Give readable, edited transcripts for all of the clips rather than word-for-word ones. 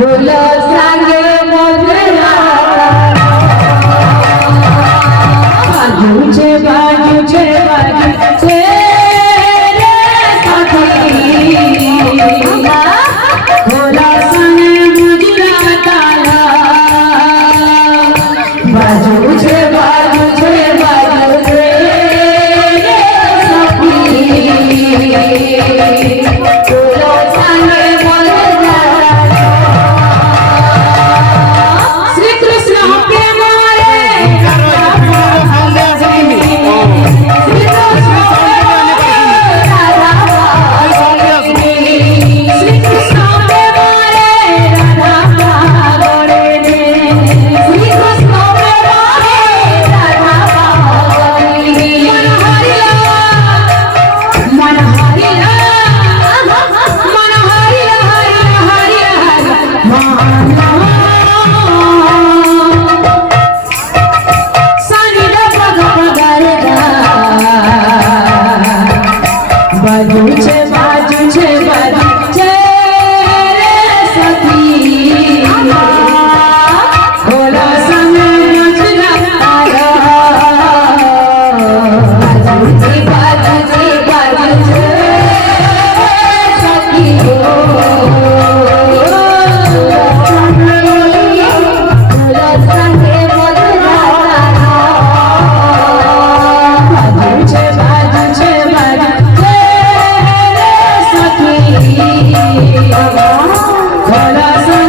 बोलो संगे मोजरा बाजू छे बाजू छे बाजू छे रे सखी बोलो संगे मोजरा ताला बाजू छे बाजू छे बाजू छे रे सखी बोलो संगे मोजरा श्री कृष्ण के मारे बाजू छे बाजू छे बाजू छे रे सखी बोलो संगे मोजरा ताला बाजू छे बाजू छे बाजू छे सखी बोलो संगे मोजरा ताला बाजू छे बाजू छे बाजू बोलो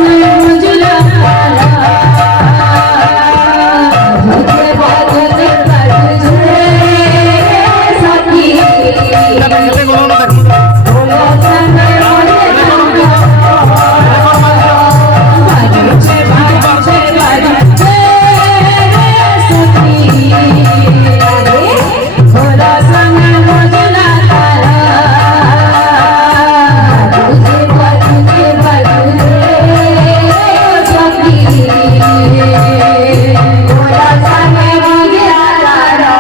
संगे मोजरा ताला बाजू छे बाजू छे सखी बोलो संगे मोजरा बाजू छे बाजू छे बाजू छे सखी बोलो संगे मोजरा ताला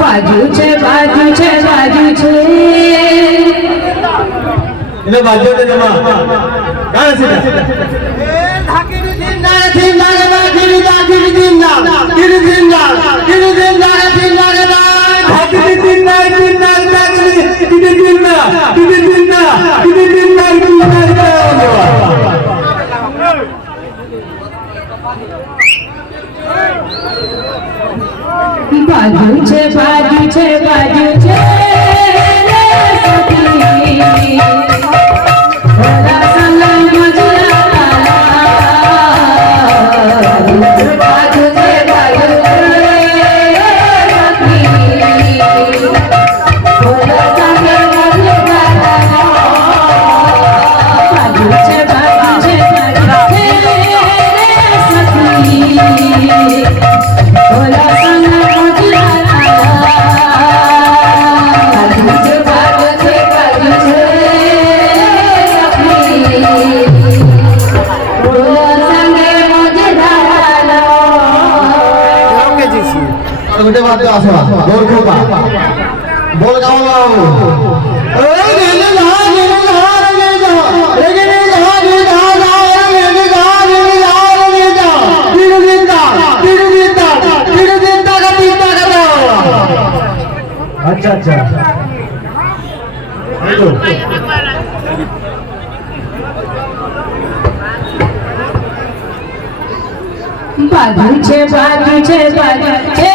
बाजू छे बाजू छे बाजू छे इधर बाजू दे जमा गाना सीधा धाकिरी दिन ना दिन ना गा गिरी धाकिरी दिन ना गिरी दिन ना गिरी दिन ना दिन ना गा धाकिरी दिन ना दिन ना गा गिरी दिन ना गिरी दिन ना गिरी दिन ना दिन ना गा बाजू छे बाजू छे बाजू छे रे सखी बोलो संगे मोजरा ताला बाजू छे बाजू छे सखी बोलो संगे मोजरा ताला बाजू छे बाजू छे बाजू छे रे सखी बोलो संगे मोजरा उठे बात आसे बात बोल को बात बोल गाओ गाओ ए रे ला रे ला रे जा रे रे ला रे ला ला रे रे ला रे ला रे जा तीन दिन का तीन दिन का अच्छा अच्छा हेलो बाजू छे बाजू छे बाजू छे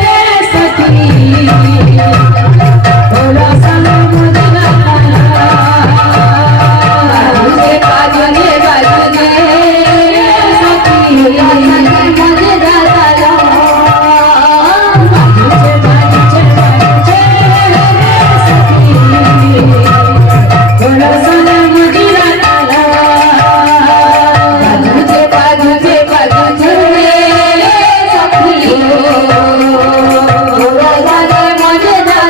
रे सखी बोलो संगे मोजरा ताला बाजू छे बाजू छे बाजू छे सखी मोजरा ताला बाजू छे बाजू छे बाजू छे रे सखी बोलो संगे मोजरा ताला बाजू छे बाजू छे बाजू छे सखी बोलो संगे मोजरा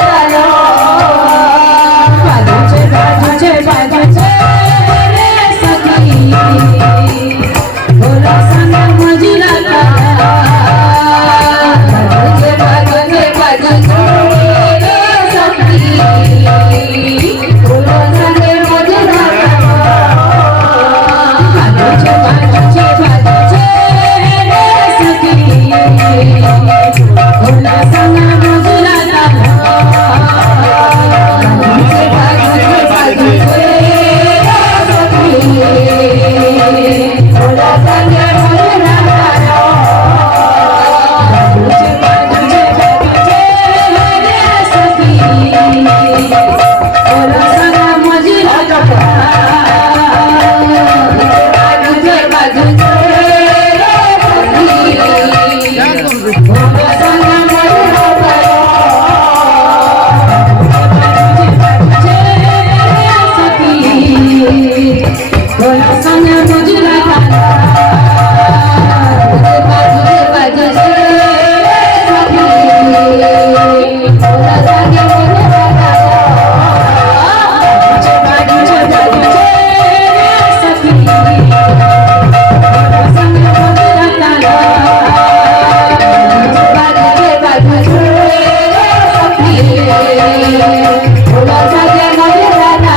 बोला जागे मजे राधा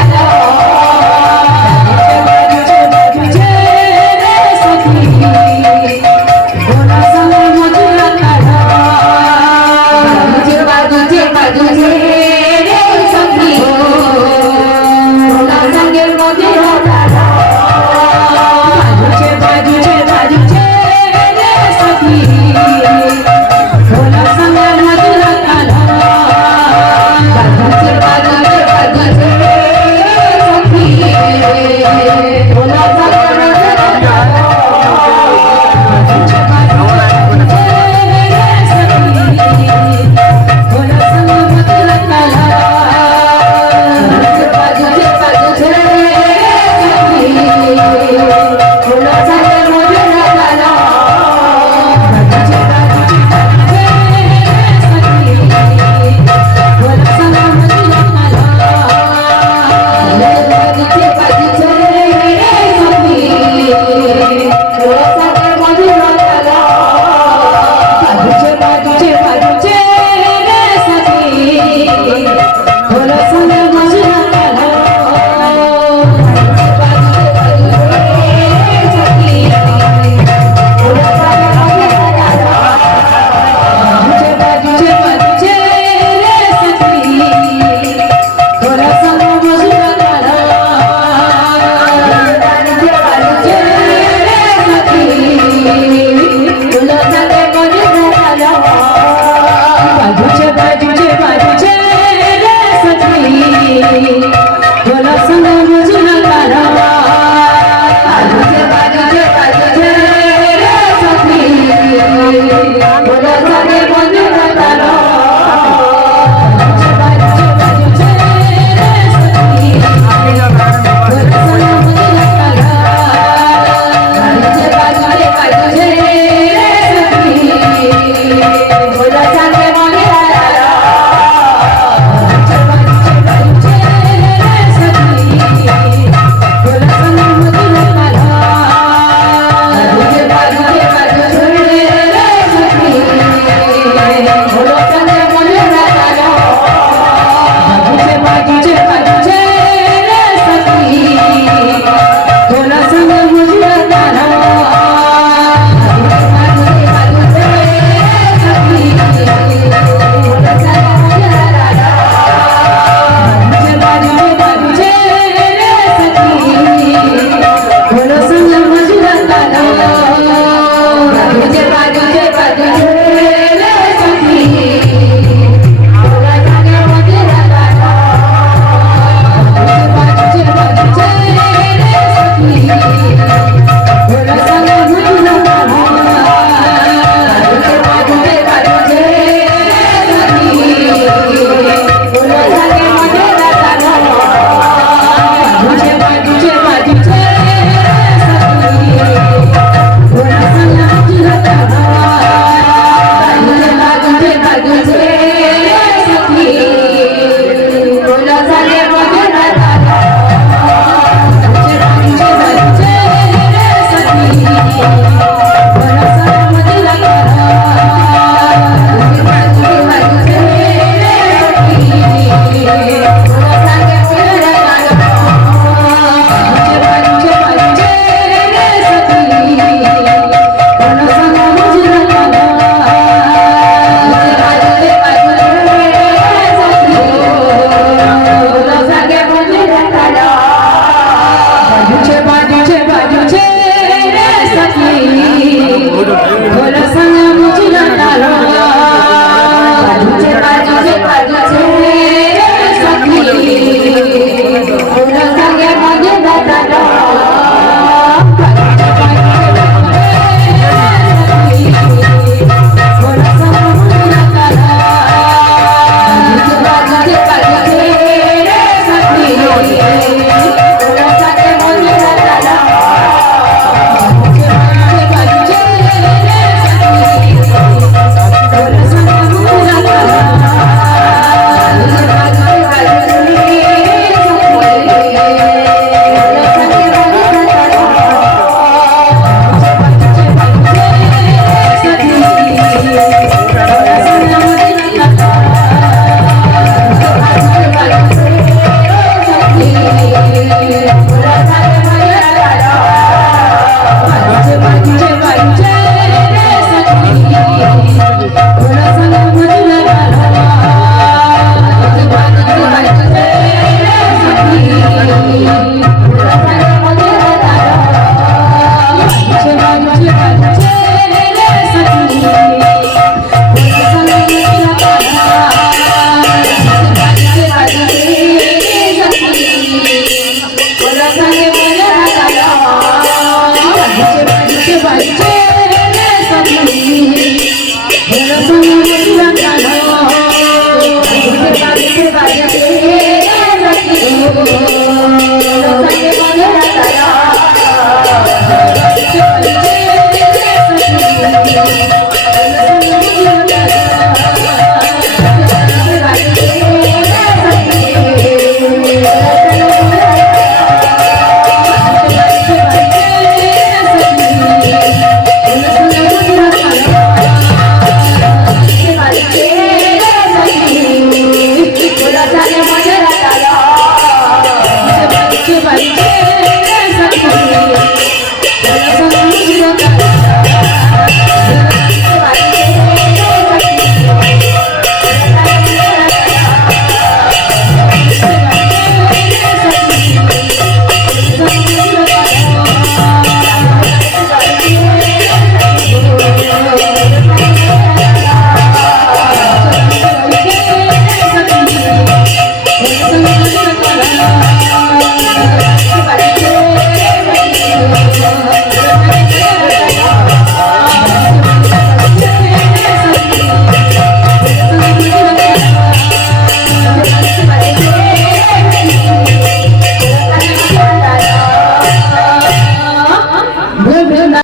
बाजूचे बाजूचे रे सखी बोला संगे मजुरा काढा बाजूचे बाजूचे रे सखी बोला संगे मजुरा काढा बाजूचे बाजूचे रे सखी बोला संगे मजुरा काढा बाजूचे बाजूचे बाजूचे सखी बोला संगे मजुरा काढा बाजूचे बाजूचे रे सखी बोला संगे मजुरा काढा बाजूचे बाजूचे सखी बोला संगे मजुरा काढा बाजूचे बाजूचे सखी बोला संगे मजुरा काढा बाजूचे बाजूचे सखी बोला संगे मजुरा काढा बाजूचे बाजूचे बाजूचे रे सखी बोला संगे मजुरा काढा बाजूचे बाजूचे सखी बोला संगे मजुरा काढा बाजूचे बाजूचे बाजूचे रे सखी बोला संगे मजुरा काढा बाजूचे बाजूचे रे सखी बोला संगे मजुरा काढा बाजूचे बाजूचे बाजूचे रे सखी बोला संगे मजुरा काढा बाजूचे बाजूचे बाजूचे रे सखी बोला संगे मजुरा काढा बाजूचे बाजूचे बाजूचे रे सखी बोला संगे मजुरा काढा बाजूचे बाजूचे बाजूचे रे सखी बोला संगे मजुरा काढा बाजूचे बाजूचे बाजूचे रे रे